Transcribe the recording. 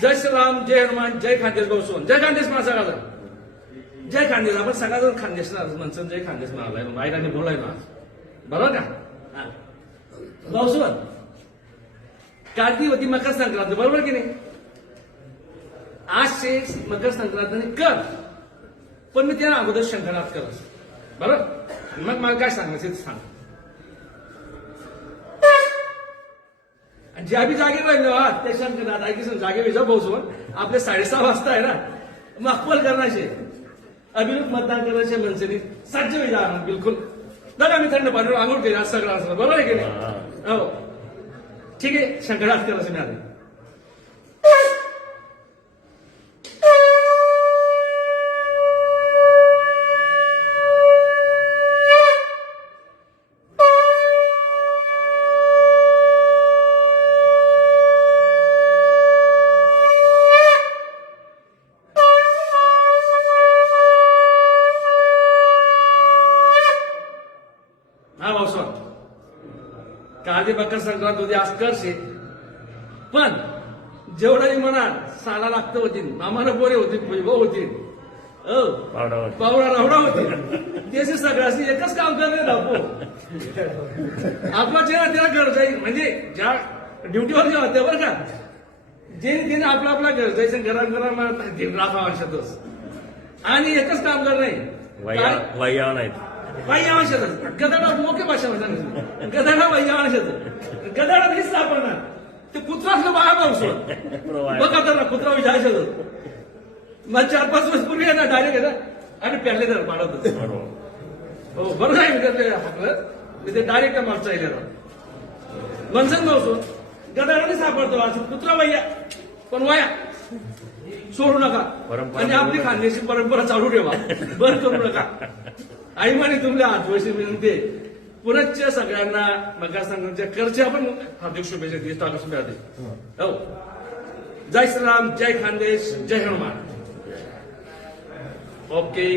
जय श्रीराम, जय हनुमान, जय खानदेश भाऊ. जय खानदेश म्हणा सगळा. जय खानदेश. आपण सगळा खानदेश म्हणतो जय खानदेश म्हणालाय. बायकांनी बोलायला बरोबर का. भाऊ कालची होती मकर संक्रांत, बरोबर की नाही. आजचे मकर संक्रांत कर, पण मी त्याला अगोदर शंकरनाथ कर बरोबर. मग मला काय सांगायचं ते सांग. ज्या बी जागे राहिलो त्या शंकरनाथ ऐकी जागे वेजा पोहोचून आपले 6:30 वाजता आहे ना मग अक्कल करण्याचे अभिरूप मतदान करण्याचे मनसेनी सज्ज वेजा बिलकुल. बघा मी थंड पाण्यावर आंघोळ केली आज सगळं असं बरोबर आहे की नाही. हो ठीक आहे, शंकरनाथ करायचं मी आले. हा भाऊ काळजी मकर संक्रांत होती आज करशे, पण जेवढाही म्हणा साला लागतं होती. मामाला बोरे होती, भाऊ होती, पावडा रावडा होती. त्याचे सगळ्यांनी एकच काम करणे दाखवू. आपला चेहरा त्याला घर जाईल म्हणजे ज्या ड्युटीवर जेव्हा होत्या बरं का जे तिने आपला आपला घर जायचं गरम गरम राखा वर्षातच. आणि एकच काम कर नाही बाई आवश्यकच. गदाडा मोके भाषा सांगितलं. गदाडा बाई आवश्यक. गदाडा नाही सापडणार ते कुत्रा असलं बाळा पाऊस बघ आता ना कुत्रा विचारायचं. मला 4-5 वर्ष पूर्वी आहे ना डायरेक्ट आहे ना आणि प्याले तर पाडवत हो बरोबर आहे. हाकलं मी ते डायरेक्ट मागचा येईल मनसन पाऊस गदाडा नाही सापडतो असं कुत्रा वैया पण वया सोडू नका. आणि आपली खानदेशी परंपरा चालू ठेवा, बंद करू नका. आई म्हणे तुमच्या हातवशी विनंती पुनश्च सगळ्यांना मकर संक्रांतीच्या करचे आपण हार्दिक शुभेच्छा देतो. हो जय श्रीराम, जय खानदेश, जय हनुमान. ओके.